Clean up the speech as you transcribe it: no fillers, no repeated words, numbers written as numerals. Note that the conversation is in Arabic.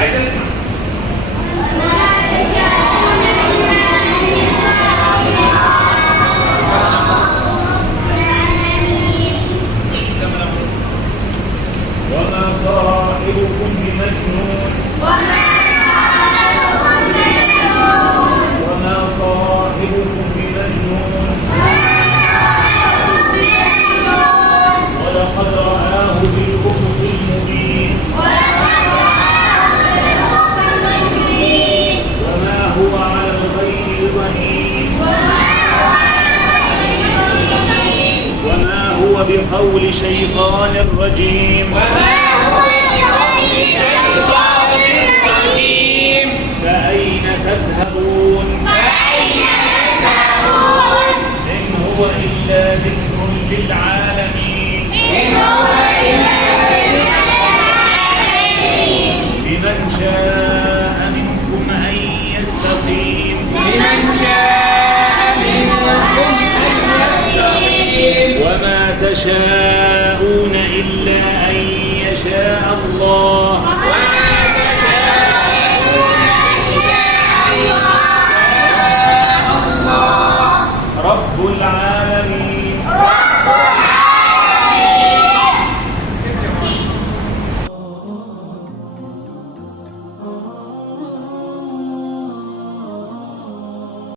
عايز اسمع. وما صاحبكم بمجنون. وما صاحبكم بمجنون. ولقد رآه بالأفق المبين. وما هو على الغيب بضنين. وما هو بقول شيطان رجيم. فأين تذهبون؟ إن هو إلا ذكر للعالمين. لمن شاء منكم أن يستقيم. وما تشاءون إلا أن يشاء الله. رب العالمين.